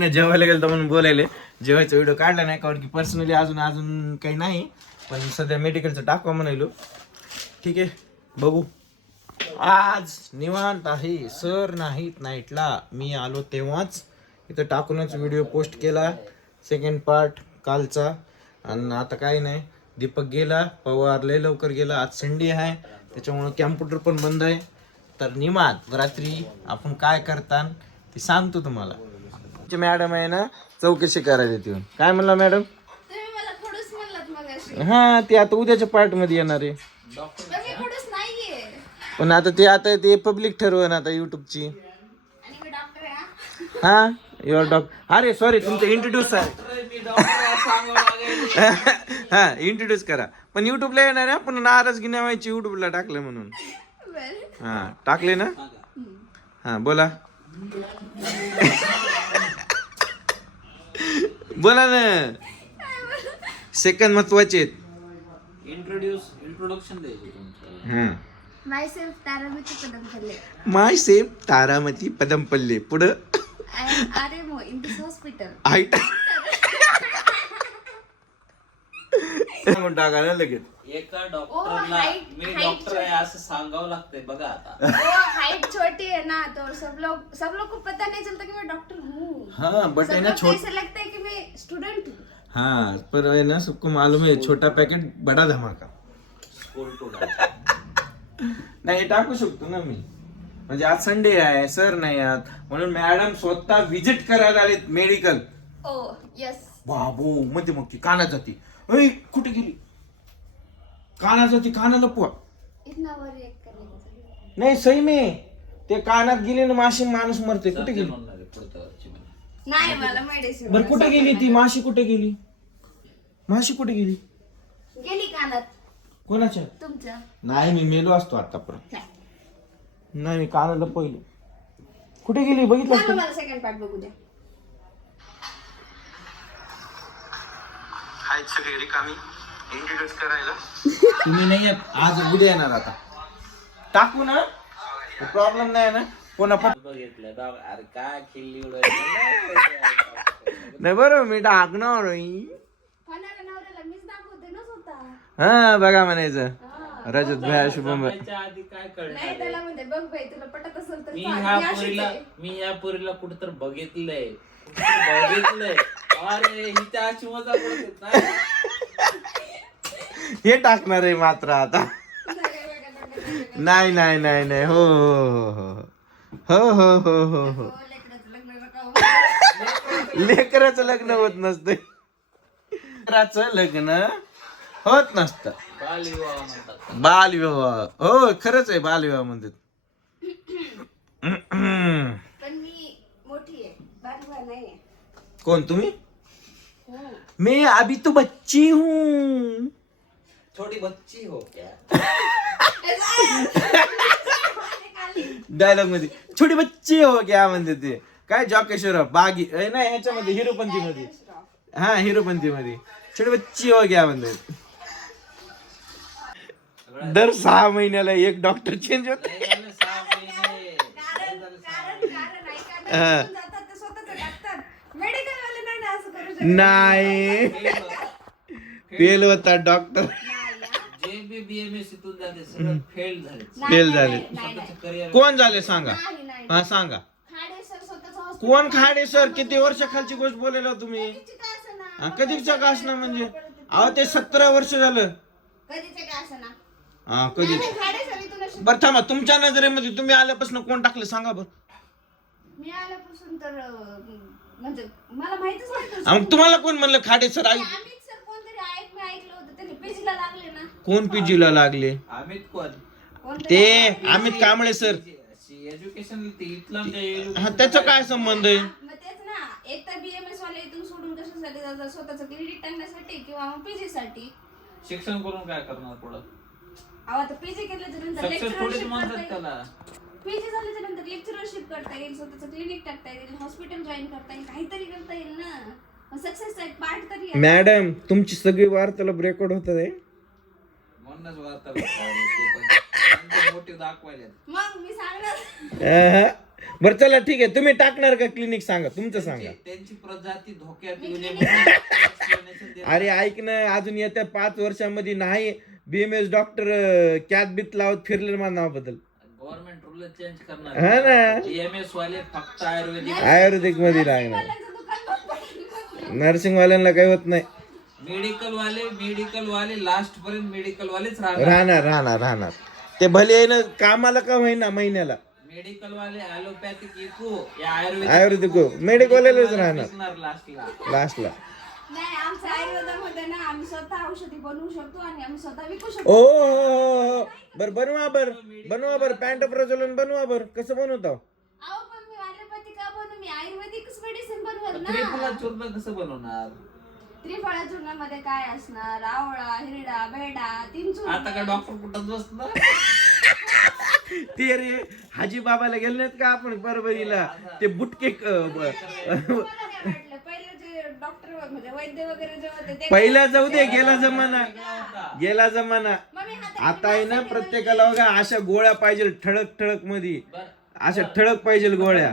जेवायला गेलं तर म्हणून बोलायले. जेवायचा व्हिडिओ काढला नाही कारण की पर्सनली अजून काही नाही, पण सध्या मेडिकलचं टाकवा म्हणालो. ठीक आहे, बघू. आज निवांत आहे, सर नाहीत नाईटला. मी आलो तेव्हाच इथं टाकूनच व्हिडिओ पोस्ट केला, सेकंड पार्ट कालचा. आणि आता काही नाही, दीपक गेला, पवार लय लवकर गेला. आज संडे आहे त्याच्यामुळं कॅम्प्युटर पण बंद आहे. तर निवांत रात्री आपण काय करता ते सांगतो तुम्हाला. मॅडम आहे ना, चौकशी करायला येऊन. काय म्हणला मॅडम? हा, ते आता उद्याच्या पार्ट मध्ये येणार आहे. पण आता ते पब्लिक ठरवून आता युट्यूबची. हा, युअर डॉक्टर. अरे सॉरी, तुमचं इंट्रोड्यूस आहे. हा, इंट्रोड्यूस करा. पण युट्यूबला येणार आहे, पण नाराजगी नाही व्हायची युट्यूबला टाकलं म्हणून. हा, टाकले ना. हा, बोला. बोला ना, सेकंड महत्वाचे. इंट्रोडक्शन द्यायचे. माय सेल्फ तारामती पदमपल्ले. माय सेल्फ तारामती पदमपल्ले. पुढं अरे मो इन दिस हॉस्पिटल. म्हणून टाकायला लगेच. एका डॉक्टरला मी डॉक्टर आहे असं सांगावं लागतंय बघा आता. हाइट छोटी है ना, तो सब लोग को पता नहीं चलता कि मैं डॉक्टर हूँ. हाँ, बट है ना ऐसा लगता है कि मैं स्टूडेंट हूँ. हाँ, पर है ना सबको मालूम है, छोटा पैकेट बड़ा धमाका. नाही टाकू शकतो ना मी, म्हणजे आज संडे आहे, सर नाही आहात म्हणून मॅडम स्वतः विजिट करायला आलेत मेडिकल. ओ यस. बाबू मध्ये मग ती कानात जाती. कुठे गेली? कानात जाती, कानाला पोहा. इतना वर रिएक्ट करने का नाही सही में ते कानात गेली ना माशी, माणूस मरते. कुठे गेली? नाही, मला मेडिसिन. बर कुठे गेली ती माशी? कुठे गेली माशी? कुठे गेली? गेली कानात. कोणाच्या? तुमच्या. नाही, मी मेलो असतो आतापर्यंत. नाही, मी कानाला पहिलो. कुठे गेली बघितलं असतं? मला सेकंड पार्ट बघू द्या. आहेत सगळे रिकामी इंट्रोड्यूस करायला. तुम्ही नाही येत, आज उद्या येणार. आता टाकू ना, प्रॉब्लेम नाही ना. कोणा बघितलं अरे काय खिल्ली नाही, बरोबर मी टाकणार. होणाऱ्या नवऱ्याला मीच दाखवते ना स्वतः. हा, बघा म्हणायचं रजत भया शुभम. आधी काय कळलं नाही, त्याला म्हणते बघ बाई तुला पटत असेल तर मी ह्या पोरीला कुठेतरी बघितलंय. अरे ही त्या अशी मजा करत हे टाकणार आहे मात्र आता. नाही नाही नाही नाही. हो हो हो हो हो हो हो. लेकराचं लग्न होत नसतं. लेकराचं लग्न होत नसतं. बालविवाह म्हणतात. बालविवाह. हो, खरंच आहे, बालविवाह म्हणतात. पण मी मोठी आहे, बालविवाह नाही आहे. कोण तुम्ही? मैं अभी तो बच्ची हूँ. थोडी बच्ची हो क्या? डायलॉग मध्ये छोटी बच्ची हो क्या म्हणते ते. काय जॉकेश्वर बागी नाही, ह्याच्यामध्ये हिरोपंथी मध्ये. हा, हिरोपंथी मध्ये छोटी बच्ची हो क्या म्हणते. दर 6 महिन्याला एक डॉक्टर चेंज होत. नाही, फेल होता डॉक्टर. जे बी BMS तून झाले सगळं फेल झाले. कोण झाले सांगा? हा सांगा. कोण खाडे सर? किती वर्ष खालची गोष्ट बोलायला तुम्ही? कधीच्या का असणार म्हणजे? अहो ते 17 वर्ष झालं. हा, कधी? बरं थांबा, तुमच्या नजरेमध्ये तुम्ही आल्यापासून कोण टाकले सांगा बरं. मी आल्यापासून तर म्हणजे मला माहितीच नाही. मग तुम्हाला कोण म्हणलं खाडे सर? अमित सर कोणतरी मी ऐकलं होतं, त्यांनी पीजीला लागले ना. कोण पीजीला लागले? अमित कोण? ते अमित कांबळे सर. एज्युकेशन हा, त्याचा काय संबंध आहे? मग तेच ना, एक तर BMS वाले इथून सोडून कशासाठी जातात? स्वतःचं क्रेडिट टाकण्यासाठी किंवा मग पीजी साठी. शिक्षण करून काय करणार पुढं? अहो आता पीजी केल्याच्या नंतर सक्सेस थोडीच म्हणतात त्याला. पीजी झाल्याच्या नंतर लेक्चरशिप करता येईल, स्वतःचं क्लिनिक टाकता येईल, हॉस्पिटल जॉईन करता येईल, काहीतरी करता येईल ना. सक्सेस एक पार्ट तरी आहे. मॅडम, तुमची सगळी वार्ताला रेकॉर्ड होत आहे. म्हणूनच वार्ता मोटिव्ह दाखवायला. मग मी सांगणार बरं चला ठीक आहे, तुम्ही टाकणार का क्लिनिक सांगा, तुमचं सांगा. त्यांची प्रजाती धोक्यात मी येऊ नये clinic म्हणून explanation देतात. अरे ऐक ना, अजून येत्या 5 वर्षांमध्ये नाही BMS डॉक्टर कॅत बीत लावत फिरले माझ्या नावाबद्दल. गव्हर्नमेंट रूल चेंज हा करणार. ना. DMS वाले फक्त आयुर्वेदिक. आयुर्वेदिक मध्ये लागणार, नर्सिंगवाल्यांचं दुकान बंद पडेल. नर्सिंग वाल्यांना काही होत नाही. मेडिकल वाले लास्ट पर्यंत मेडिकल वालेच राहणार. राहणार ते भले आहे ना कामाला का होईना महिन्याला. मेडिकल वाले ॲलोपॅथिक इको या आयुर्वेदिक मेडिकल राहणार लास्टला. नाही, आमच्या आयुर्वेदामध्ये ना आम्ही स्वतः औषधी बनवू शकतो आणि आम्ही स्वतः विकू ओ शकतो. हो. बर बनवा बर पॅन्ट प्रज्वलन बनवा बर, कसं बनवता? अहो पण मी ॲलोपॅथी का बनवू, मी आयुर्वेदिकच मेडिसिन बनवत त्रिफला ना. चूर्ण कसं बनवणार? त्रिफळा चूर्णामध्ये काय असणार? आवळा, हिरडा, बेडा, 3 चूर्ण. आता का डॉक्टर कुठं बसणार? ते रे हाजी बाबाला गेले नाहीत का आपण परभणीला, ते बुटके तुम्हाला काय वाटलं? पहिले जे डॉक्टर म्हणजे वैद्य वगैरे जे होते ते पहिला जाऊ दे, गेला जमाना. मग मी हातात आता आहे ना प्रत्येकाला बघा अशा गोळ्या पाहिजे ठळक मध्ये, बरं. अशा ठळक पाहिजे गोळ्या.